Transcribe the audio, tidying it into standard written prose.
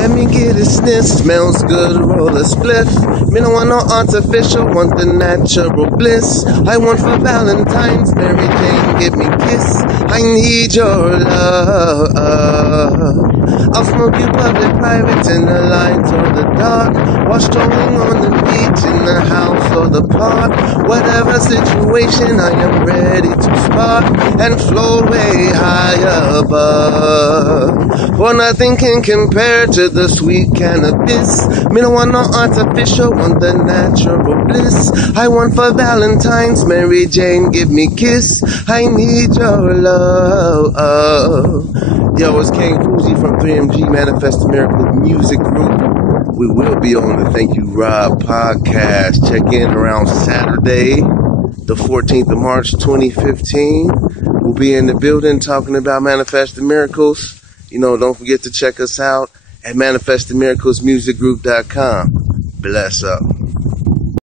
Let me get a sniff, smells good, roll a spliff. Me don't want no artificial, want the natural bliss. I want for Valentine's, Mary Jane, give me kiss. I need your love. I'll smoke you public, private, in the light or the dark. While strolling on the beach, in the house or the park. Whatever situation, I am ready to spark and flow way high above. For nothing can compare to the sweet cannabis. Me don't want no artificial, want the natural bliss. I want for Valentine's, Mary Jane, give me kiss. I need your love. Yo, it's King Koozie from 3MG Manifest the Miracles Music Group. We will be on the Thank You Rob podcast. Check in around Saturday, the 14th of March, 2015. We'll be in the building talking about Manifest the Miracles. You know, don't forget to check us out at manifestthemiraclesmusicgroup.com. Bless up.